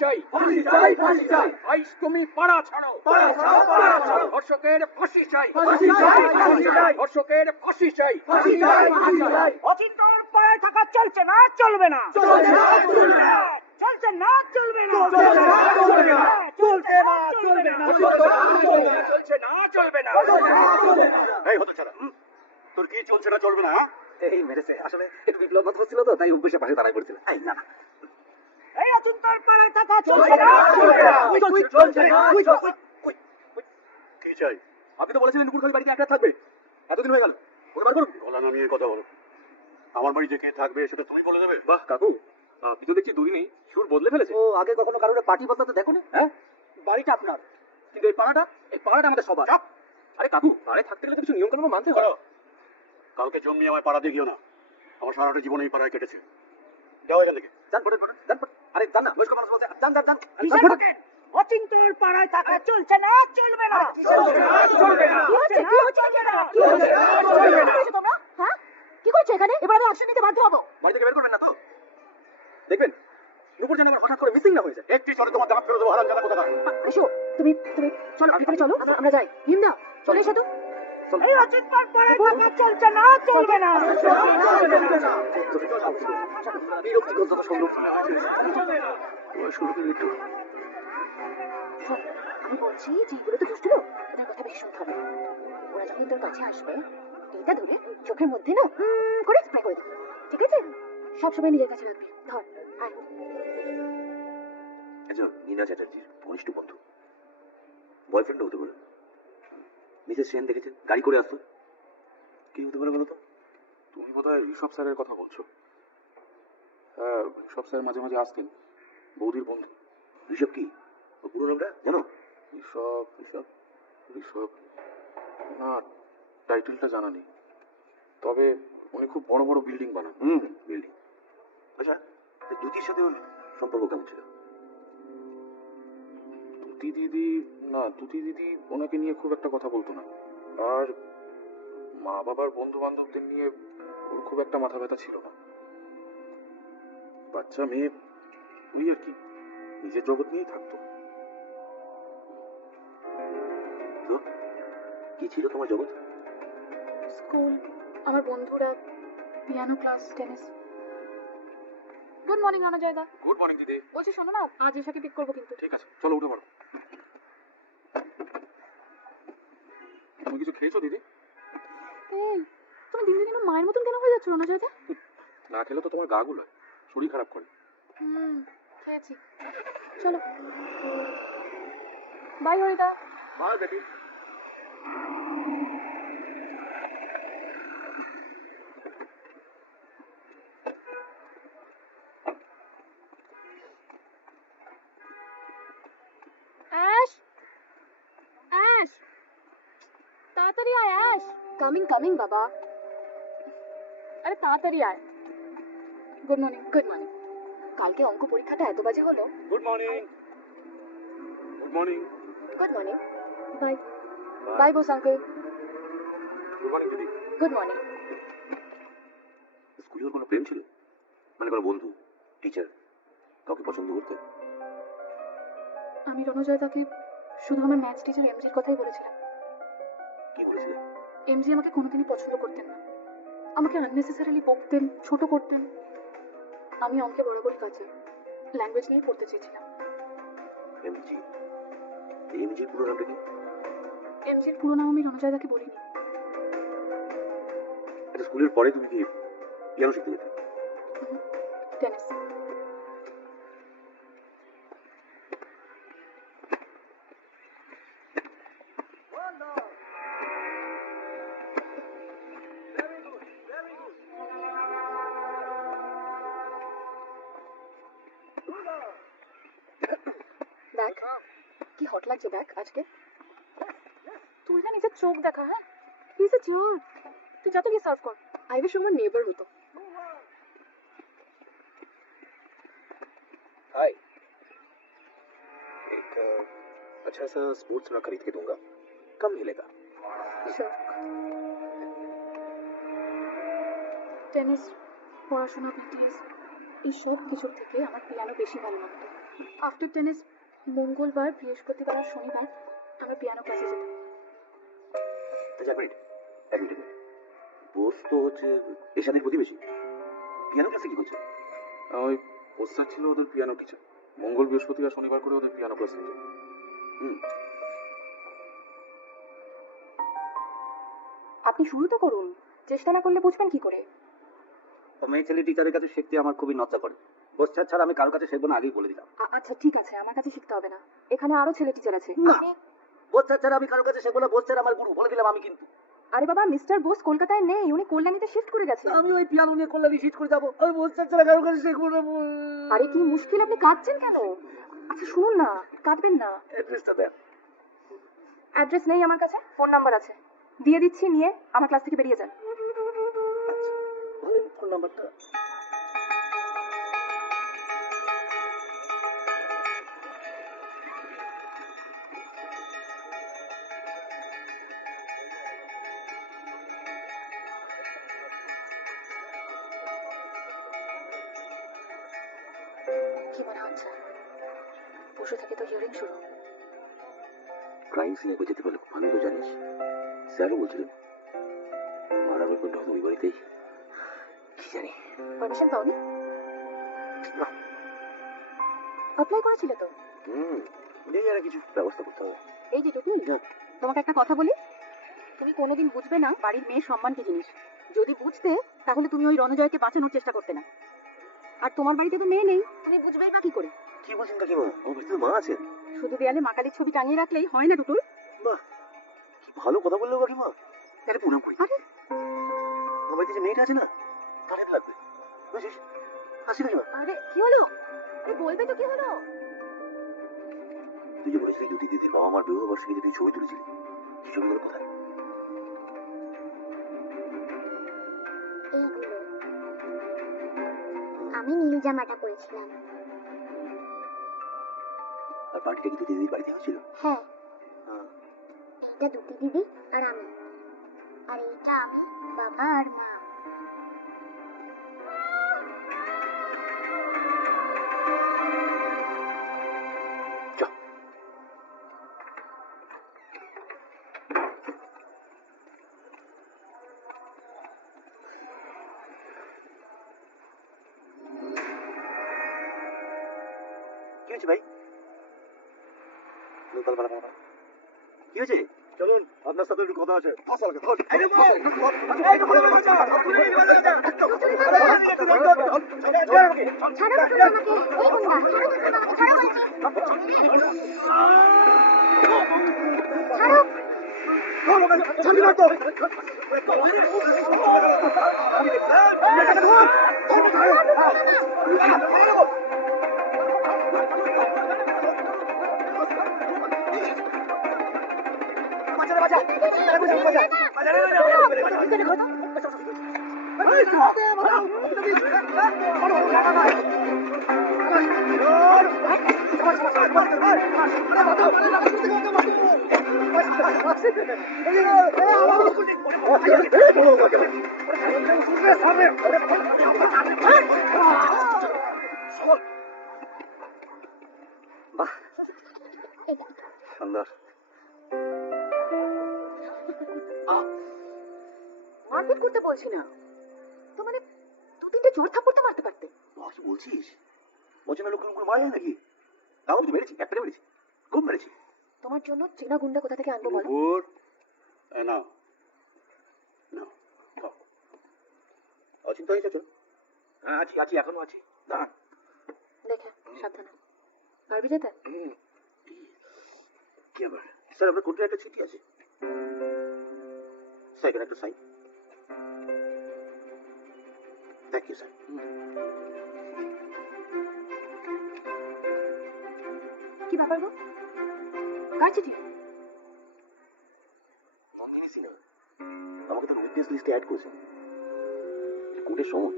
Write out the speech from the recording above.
চাই, ফাঁসি চাই, ফাঁসি চাই। আইস তুমি পাড়া ছাড়ো, পাড়া ছাড়ো, পাড়া ছাড়ো। ধর্ষকের ফাঁসি চাই, ফাঁসি চাই, ফাঁসি চাই। ধর্ষকের ফাঁসি চাই, ফাঁসি চাই, ফাঁসি চাই। অচিন্তর পায়ে থাকা চলছে না, চলবে না, চলছে না, চলবে না। চলছে না, চলবে না, চলছে না, চলবে না। চলছে না, চলবে না, চলছে না, চলবে না। এই হতচ্ছাড়া, তোর কি চলছে না চলবে না? এই মেরেছে, আসলে একটু বিপ্লব ভাত হচ্ছিল তো, তাই অভ্যেসে পাশে দাঁড়াই পড়ছিল। এই না না, এই অচিন্তর পায়ে থাকা চলছে না, চলবে না। চলছে না, কি চাই? আপনি তো বলেছিলেন নুপুর খালি বাড়িতে একা থাকবে, এতদিন হয়ে গেল, বলবার করুন। গলা নামিয়ে কথা বলো। আমার বাড়ি যে কে থাকবে সেটা তুমি বলে দেবে? বাহ কাকু, আপনি তো দেখছি দুদিনই সুর বদলে ফেলেছে। ও আগে কখনো কারোর পার্টি বদলাতে দেখো না? হ্যাঁ, বাড়িটা আপনার, কিন্তু এই পাড়াটা আমাদের সবার। আরে কাকু, পাড়ায় থাকতে গেলে তো কিছু নিয়ম কানুন মানতে হয়। কালকে জন্মিয়ে আমায় পাড়া দিয়ে গিয়েও না। আমার সারাটা জীবন এই পাড়ায় কেটেছে। যাও এখান থেকে। যান ফোটেন, যান। আরে যান না, বয়স্ক মানুষ বলছে, যান। হিসাব রাখেন। অচিন্তর পাড়ায় থাকা চলছে না, চলবে না, চলছে না, চলবে না। কি হচ্ছে, কি হচ্ছে, চলবে না, চলবে না। তোমরা হ্যাঁ কি করছো এখানে? এবার আমি অ্যাকশন নিতে বাধ্য হবো। বাড়ি থেকে বের করবেন না তো? দেখবেন নুপুর যেন আবার হঠাৎ করে মিসিং না হয়ে যায়। একটি চলে তোমার দাঁত ফেলে দেবো, হারাম জানা কোথাকার। এসো, তুমি চলো, ভিতরে চলো, আমরা যাই। হিন্দা চলে এসো তো। এই অচিন্তর পাড়ায় থাকা চলছে না, চলবে না, বিরক্তিকর যত সম্ভব। আমি বলছি যে এগুলো তো দুষ্টুলো, ওদের কথা বেশি শুনতে হবে। ওরা যখন তোর কাছে আসবে, এইটা ধরে চোখের মধ্যে না করে স্প্রে করে দেবে, ঠিক আছে? সবসময় নিজের কাছে রাখবি। ধর, আয়। আচ্ছা, নীনা চ্যাটার্জির ঘনিষ্ঠ বন্ধু, বয়ফ্রেন্ডও হতে পারে। মিসেস সেন দেখেছেন গাড়ি করে আসতো। কি হতে পারে বলো তো? তুমি বোধহয় ঋষভ স্যারের কথা বলছো। হ্যাঁ, ঋষভ স্যার মাঝে মাঝে আসতেন, বৌদির বন্ধু। ঋষভ কি ওর পুরো নামটা জানো? ঋষভ ঋষভ ঋষভ না, টাইটেলটা জানা নেই, তবে উনি খুব বড় বড় বিল্ডিং বানান। বিল্ডিং। আচ্ছা, দ্যুতির সাথে ওর সম্পর্ক কেমন ছিল? দুটি দিদি ওনাকে নিয়ে খুব একটা কথা বলতো না, আর মা বাবার বন্ধু বান্ধবদের নিয়ে ওর খুব একটা মাথা ব্যথা ছিল না। বাচ্চা মেয়ে, ওই আর কি, নিজের জগৎ নিয়েই থাকতো। তো কি ছিল তোমার জগৎ? স্কুল, আমার বন্ধুরা, piano class, tennis. Good morning রণজয়দা। গুড মর্নিং দিদি। বলছি শোনো না, আজ এসাকে পিক করবো কিন্তু। ঠিক আছে, চলো উঠে পড়ো। তুমি কিছু খেয়েছো দিদি? এই, তুমি দিন দিন মায়ের মতন কেন হয়ে যাচ্ছ রণজয়দা? না খেলে তো তোমার গা গুলায়, শরীর খারাপ করে। খেয়েছি। চলো, বাই হরিদা। Bye baby. অ্যাশ, অ্যাশ, তাড়াতাড়ি আয় অ্যাশ। কামিং বাবা। আরে তাড়াতাড়ি আয়। Good morning. Good morning. কালকে অঙ্ক পরীক্ষাটা এত বাজে হলো। Good morning. Good morning. Good morning. Bye bye boss uncle. Good morning দিদি। Good morning. স্কুলে ওর কোনো প্রেম ছিল? মানে কোনো বন্ধু, টিচার, কাউকে পছন্দ করতো? আমি রণজয়দাকে শুধু আমার ম্যাথস টিচার এমজির কথাই বলেছিলাম। কি বলেছিলে? এমজি আমাকে কোনোদিনই পছন্দ করতেন না, আমাকে আননেসেসারিলি বকতেন, ছোট করতেন। আমি অঙ্কে বরাবরই কাছে, ল্যাঙ্গুয়েজ নিয়ে পড়তে চেয়েছিলাম। এমজি? এমজির পুরো নামটা কি? এমজির পুরো নাম আমি রণজয়দাকে বলিনি। আচ্ছা, স্কুলের পরে তুমি কি পিয়ানো শিখতে যেতে? টেনিস। দেখ কি হট লাগছে, দেখ আজকে। তুই না নিজের চোখ দেখা। হ্যাঁ, প্লিজ চোর, তুই যা তো গিয়ে সার্ভ কর। আই উইশ আমার নেবার হতো। हाय, एक अच्छा सा स्पोर्ट्स ब्रा खरीद के दूंगा, कम मिलेगा। টেনিস, পড়াশোনা, বিটিএস, এই সব কিছুর থেকে আমার পিয়ানো বেশি ভালো লাগতো। আফটার টেনিস মঙ্গলবার, বৃহস্পতিবার আর শনিবার আমার পিয়ানো ক্লাসে যেতাম। আচ্ছা, এক মিনিট। বোস তো হচ্ছে এশাদের প্রতিবেশী, পিয়ানো ক্লাসে কি করছে? ওই পোস্টার ছিল ওদের পিয়ানো টিচার, মঙ্গল বৃহস্পতিবার শনিবার করে ওদের পিয়ানো ক্লাস নিত। আপনি শুরু তো করুন, চেষ্টা না করলে বুঝবেন কি করে? মেয়ে ছেলে টিচারের কাছে শিখতে আমার খুবই লজ্জা করে। বোস ছাড়া আমি কারোর কাছে শিখবো না, আগেই বলে দিলাম। আচ্ছা ঠিক আছে, আমার কাছে শিখতে হবে না, এখানে আরো ছেলে টিচার আছে। না, বোস ছাড়া আমি কারোর কাছে শিখবো না। বোস ছাড়া আমার গুরু, বলে দিলাম আমি। কিন্তু আরে বাবা, মিস্টার বোস কলকাতায় নেই, উনি কল্যাণীতে শিফট করে গেছে। আমি ওই পিয়ানো নিয়ে কল্যাণী শিফট করে যাবো? আমি বোস ছাড়া কারোর কাছে শিখবো না। আরে কি মুশকিল, আপনি কাঁদছেন কেন? আচ্ছা শুনুন না, কাঁদবেন না। অ্যাড্রেসটা দেন। অ্যাড্রেস নেই আমার কাছে, ফোন নাম্বার আছে, দিয়ে দিচ্ছি, নিয়ে আমার ক্লাস থেকে বেরিয়ে যান। বলেন ফোন নাম্বারটা। কি মনে হচ্ছে? পরশু থেকে তো হিয়ারিং শুরু। ক্রাইম সিনে যেতে পারলে খুব আনন্দ, জানিস? স্যারও বলছিলেন। আর আমি কোনটা ওই বাড়িতেই, কি জানি। পারমিশন পাওনি? না। অ্যাপ্লাই করেছিলে তো? নেই, আর কিছু ব্যবস্থা করতে হবে। এই যে টুটুল, তোমাকে একটা কথা বলি, তুমি কোনোদিন বুঝবে না বাড়ির মেয়ে সম্মান কি জিনিস। যদি বুঝতে, তাহলে তুমি ওই রণজয়কে বাঁচানোর চেষ্টা করতে না। আর তোমার বাড়িতে তো মেয়ে নেই, তুমি বুঝবেই বা কি করে? কি বলছেন কাকিমা? আমার বাড়িতে তো মা আছে। শুধু দেয়ালে মা কালীর ছবি টাঙিয়ে রাখলেই হয় না টুটুল। বাহ, কি ভালো কথা বললো কাকিমা। তাহলে প্রণাম করি। আরে আমার বাড়িতে যে মেয়েটা আছে না, তার হাতে লাগবে, বুঝিস? আসি কাকিমা। আরে কি হলো? আরে বলবে তো কি হলো? তুই যে বলেছিলি দুটি দিদির বাবা মার বিবাহ বার্ষিকীতে তুই ছবি তুলেছিলি, কি ছবিগুলো কোথায়? এইগুলো আমি নীল জামাটা পরেছিলাম। আর পার্টিটা কি দুটি দিদির বাড়িতে হয়েছিল? হ্যাঁ, এটা দুটি দিদি আর আমি, আর এইটা আমি, বাবা আর মা। কি হয়েছে ভাই? কি হয়েছে? চলুন, আপনার সাথে একটু কথা আছে। বাহ, সুন্দর। মারপিট করতে বলছি না তো, মানে দু তিনটে জোর থাপ্পড় তো মারতে পারতে। কি বলছিস? অচেনা লোকগুলো মারা যায় নাকি? তাও তো মেরেছি, একটা মেরেছি, খুব মেরেছি। তোমার জন্য চেনা গুন্ডা কোথা থেকে আনবো বলো? না না, অচিন্তা হয়েছে তো? হ্যাঁ, আছি, এখনো আছি। দাঁড়া। দেখে সাবধানে, পারবি যেতে? কি আবার? স্যার, আপনার কোর্টের একটা চিঠি আছে। স্যার, এখানে একটা সাইন। Thank you sir. কি ব্যাপার গো, কার চিঠি? নন্দিনী সিনহা আমাকে তো উইটনেস লিস্টে অ্যাড করেছেন। কোর্টের সময়